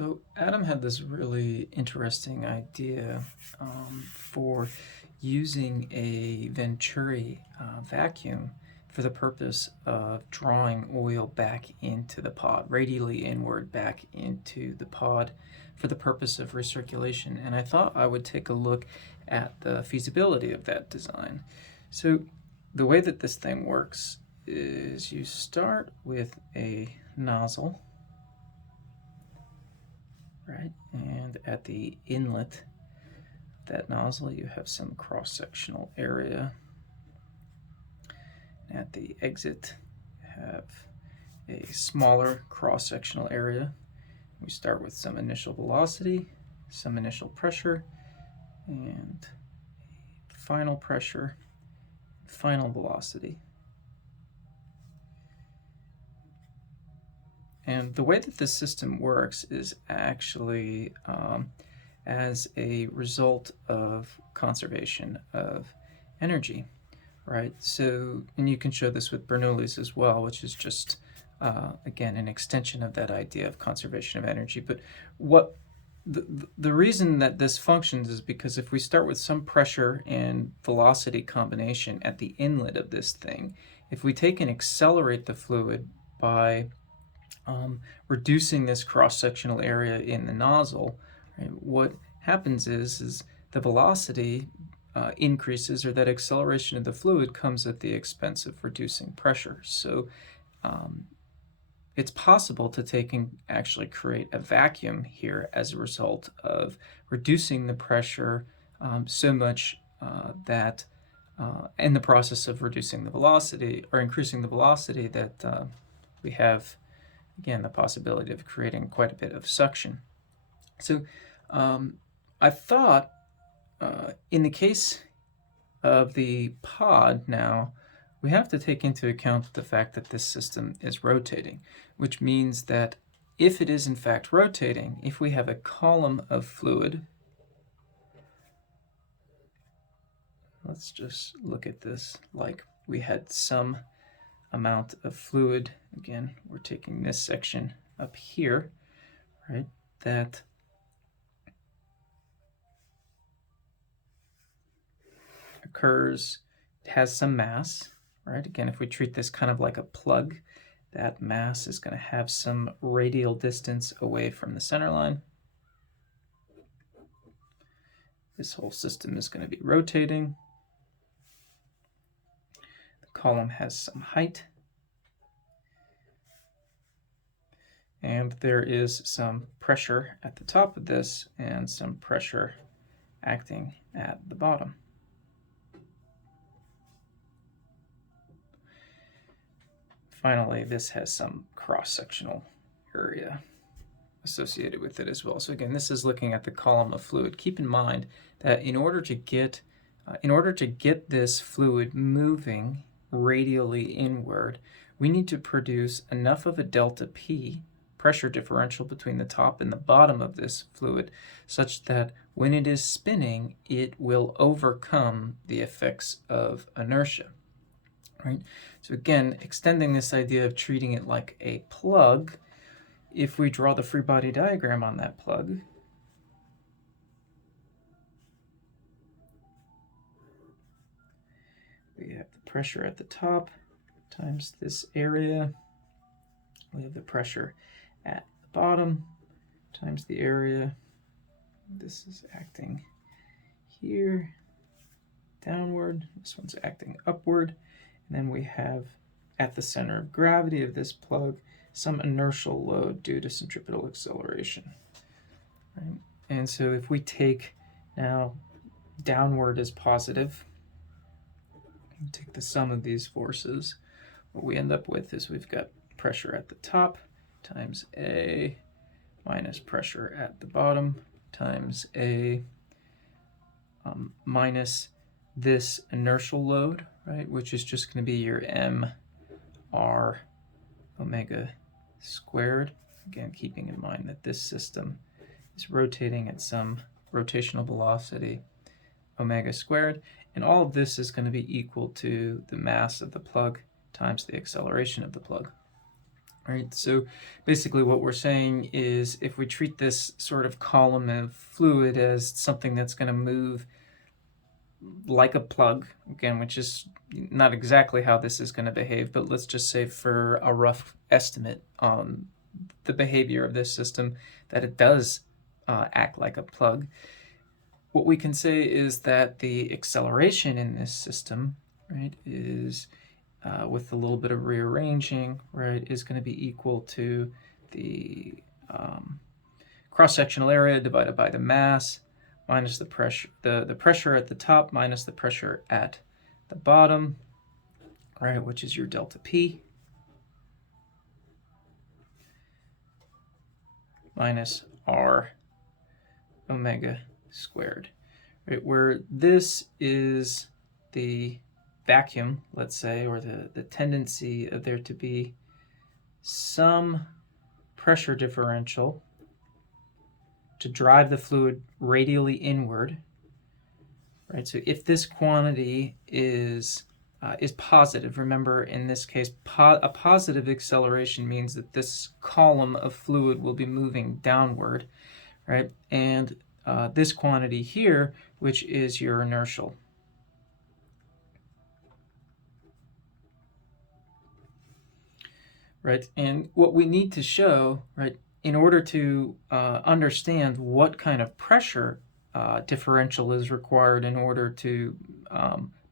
So Adam had this really interesting idea for using a venturi vacuum for the purpose of drawing oil back into the pod, radially inward back into the pod for the purpose of recirculation. And I thought I would take a look at the feasibility of that design. So the way that this thing works is you start with a nozzle, right? And at the inlet of that nozzle, you have some cross-sectional area. At the exit, you have a smaller cross-sectional area. We start with some initial velocity, some initial pressure, and final pressure, final velocity. And the way that this system works is actually as a result of conservation of energy, right? So, and you can show this with Bernoulli's as well, which is just, again, an extension of that idea of conservation of energy. But what the reason that this functions is because if we start with some pressure and velocity combination at the inlet of this thing, if we take and accelerate the fluid by reducing this cross-sectional area in the nozzle, right, what happens is the velocity increases, or that acceleration of the fluid comes at the expense of reducing pressure. So it's possible to take and actually create a vacuum here as a result of reducing the pressure so much that in the process of reducing the velocity or increasing the velocity that we have, again, the possibility of creating quite a bit of suction. So I thought in the case of the pod now, we have to take into account the fact that this system is rotating, which means that if it is in fact rotating, if we have a column of fluid, let's just look at this like we had some amount of fluid. Again, we're taking this section up here, right, that occurs, it has some mass, right? Again, if we treat this kind of like a plug, that mass is going to have some radial distance away from the center line. This whole system is going to be rotating. The column has some height. And there is some pressure at the top of this and some pressure acting at the bottom. Finally, this has some cross-sectional area associated with it as well. So again, this is looking at the column of fluid. Keep in mind that in order to get this fluid moving radially inward, we need to produce enough of a delta P pressure differential between the top and the bottom of this fluid such that when it is spinning, it will overcome the effects of inertia. Right? So again, extending this idea of treating it like a plug, if we draw the free body diagram on that plug, we have the pressure at the top times this area. We have the pressure at the bottom times the area. This is acting here downward. This one's acting upward. And then we have at the center of gravity of this plug some inertial load due to centripetal acceleration. Right? And so if we take now downward as positive, and take the sum of these forces, what we end up with is we've got pressure at the top times A minus pressure at the bottom times A minus this inertial load, right, which is just going to be your mr omega squared. Again, keeping in mind that this system is rotating at some rotational velocity omega squared, and all of this is going to be equal to the mass of the plug times the acceleration of the plug. right? So basically what we're saying is if we treat this sort of column of fluid as something that's going to move like a plug, again, which is not exactly how this is going to behave, but let's just say for a rough estimate on the behavior of this system that it does act like a plug. What we can say is that the acceleration in this system, right, is with a little bit of rearranging, right, is going to be equal to the cross-sectional area divided by the mass minus the pressure, the pressure at the top minus the pressure at the bottom, right, which is your delta P, minus R omega squared, right, where this is the vacuum, let's say, or the tendency of there to be some pressure differential to drive the fluid radially inward, right? So if this quantity is positive, remember in this case, a positive acceleration means that this column of fluid will be moving downward, right? And this quantity here, which is your inertial. Right, and what we need to show, right, in order to understand what kind of pressure differential is required in order to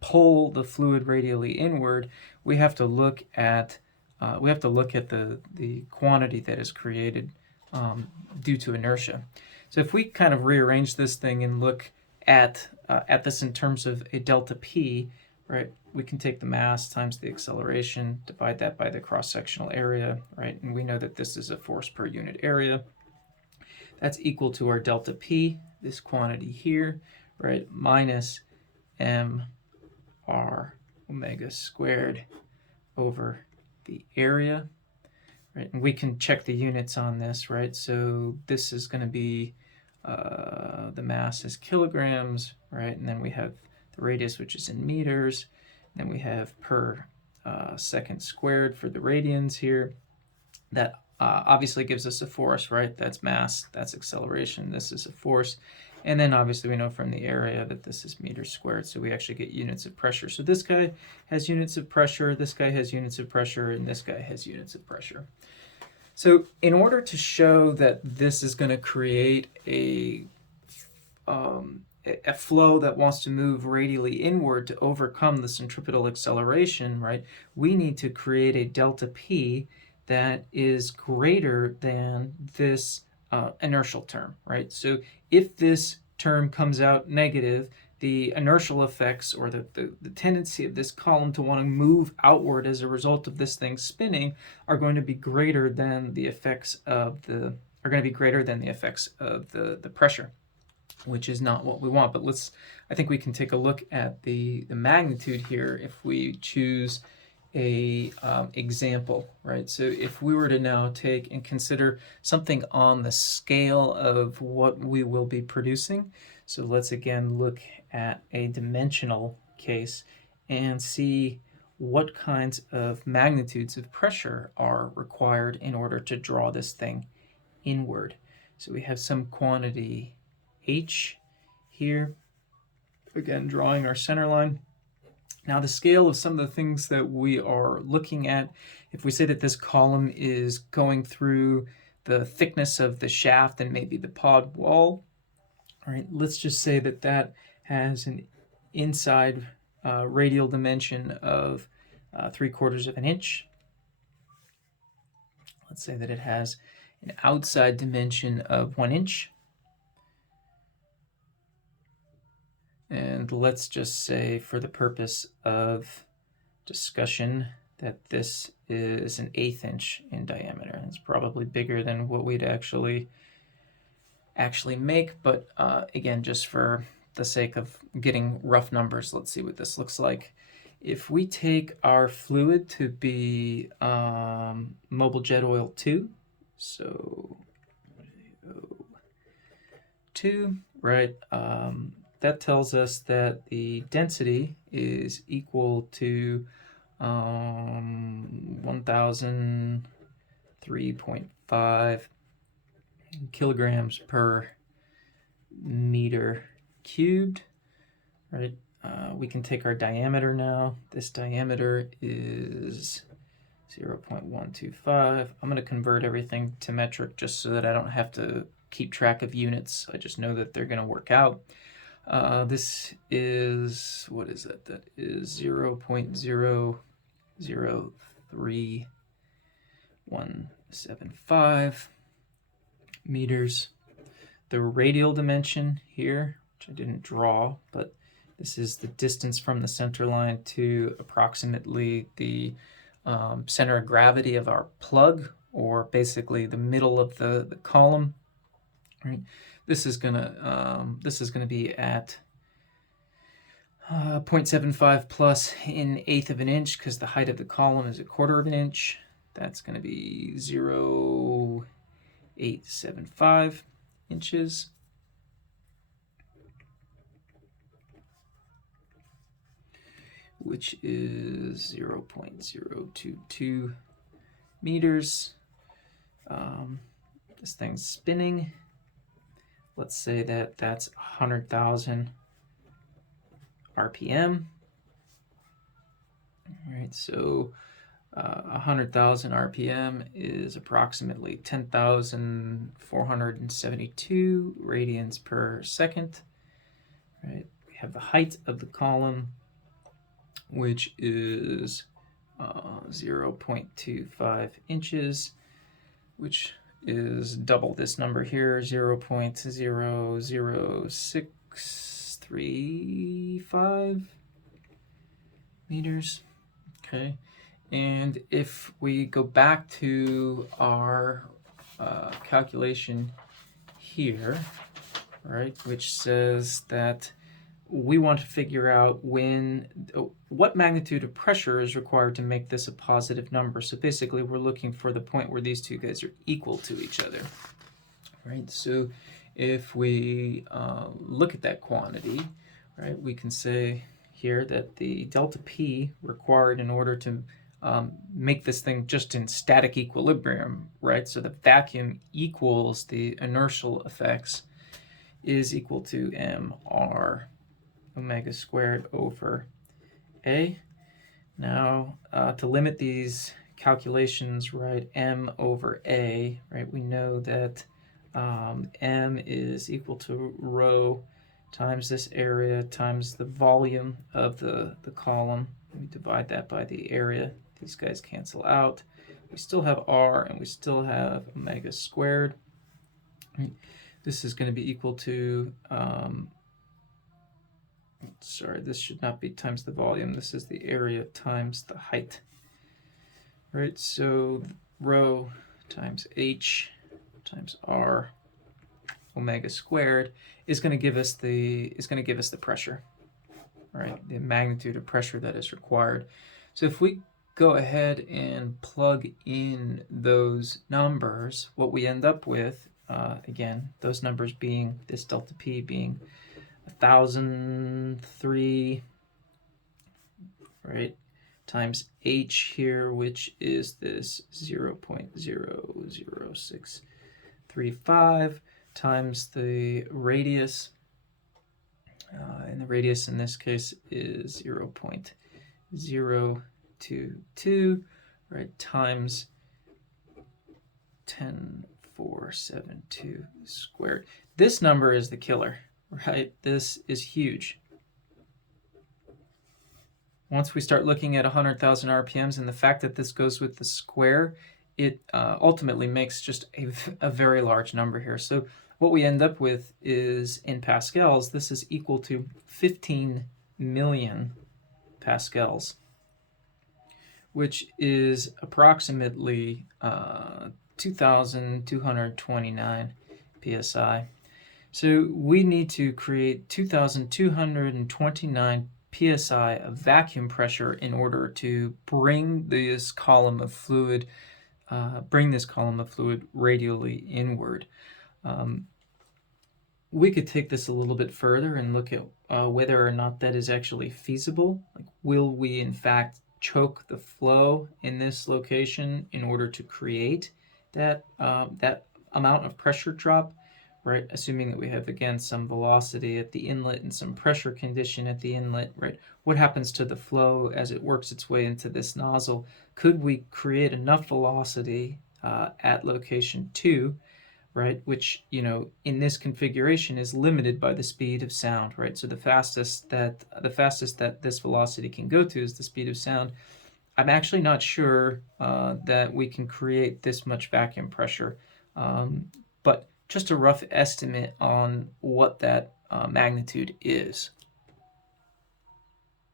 pull the fluid radially inward, we have to look at the quantity that is created due to inertia. So if we kind of rearrange this thing and look at this in terms of a delta P, right, we can take the mass times the acceleration, divide that by the cross-sectional area, right, and we know that this is a force per unit area. That's equal to our delta P, this quantity here, right, minus mr omega squared over the area, right, and we can check the units on this, right, so this is going to be the mass is kilograms, right, and then we have the radius, which is in meters. Then we have per second squared for the radians here. That obviously gives us a force, right? That's mass, that's acceleration, this is a force. And then obviously we know from the area that this is meters squared, so we actually get units of pressure. So this guy has units of pressure, this guy has units of pressure, and this guy has units of pressure. So in order to show that this is going to create a flow that wants to move radially inward to overcome the centripetal acceleration, right, we need to create a delta P that is greater than this inertial term, right? So if this term comes out negative, the inertial effects or the tendency of this column to want to move outward as a result of this thing spinning are going to be greater than the effects of the pressure, which is not what we want. But I think we can take a look at the magnitude here if we choose a example, right? So if we were to now take and consider something on the scale of what we will be producing, so let's again look at a dimensional case and see what kinds of magnitudes of pressure are required in order to draw this thing inward. So we have some quantity H here, again drawing our center line. Now the scale of some of the things that we are looking at, if we say that this column is going through the thickness of the shaft and maybe the pod wall, all right, let's just say that that has an inside radial dimension of 3/4 of an inch. Let's say that it has an outside dimension of 1 inch. And let's just say, for the purpose of discussion, that this is an 1/8 inch in diameter. It's probably bigger than what we'd actually make, but again, just for the sake of getting rough numbers, let's see what this looks like. If we take our fluid to be mobile jet oil 2, so 2, right, that tells us that the density is equal to 1,000 3.5 kilograms per meter cubed, right? We can take our diameter now. This diameter is 0.125. I'm going to convert everything to metric just so that I don't have to keep track of units. I just know that they're going to work out. This is, what is that? That is 0.003175 meters. The radial dimension here, which I didn't draw, but this is the distance from the center line to approximately the center of gravity of our plug, or basically the middle of the column. Right. This is gonna be at 0.75 plus in eighth of an inch, because the height of the column is a quarter of an inch. That's going to be 0.875 inches. Which is 0.022 meters. This thing's spinning. Let's say that that's 100,000 RPM. All right, so 100,000 RPM is approximately 10,472 radians per second. Right, we have the height of the column, which is 0.25 inches, which is double this number here, 0.00635 meters. Okay, and if we go back to our calculation here, right, which says that we want to figure out what magnitude of pressure is required to make this a positive number. So basically we're looking for the point where these two guys are equal to each other, right? So if we look at that quantity, right, we can say here that the delta P required in order to make this thing just in static equilibrium, right? So the vacuum equals the inertial effects is equal to mr omega squared over A. Now, to limit these calculations, right, m over A, right, we know that m is equal to rho times this area times the volume of the column. We divide that by the area. These guys cancel out. We still have r, and we still have omega squared. This is going to be equal to sorry, this should not be times the volume. This is the area times the height. Right, so rho times h times r omega squared is going to give us the pressure, right? The magnitude of pressure that is required. So if we go ahead and plug in those numbers, what we end up with, again, those numbers being this delta P being 1,003, right, times h here, which is this 0.00635 times the radius, and the radius in this case is 0.022, right, times 10,472 squared. This number is the killer, right? This is huge. Once we start looking at 100,000 RPMs, and the fact that this goes with the square, it ultimately makes just a very large number here. So what we end up with is, in pascals, this is equal to 15 million pascals, which is approximately 2,229 psi. So we need to create 2,229 psi of vacuum pressure in order to bring this column of fluid radially inward. We could take this a little bit further and look at whether or not that is actually feasible. Like, will we in fact choke the flow in this location in order to create that amount of pressure drop, right? Assuming that we have again some velocity at the inlet and some pressure condition at the inlet, right? What happens to the flow as it works its way into this nozzle? Could we create enough velocity at location 2, right, which, in this configuration is limited by the speed of sound, right? So the fastest that this velocity can go to is the speed of sound. I'm actually not sure that we can create this much vacuum pressure, but just a rough estimate on what that magnitude is.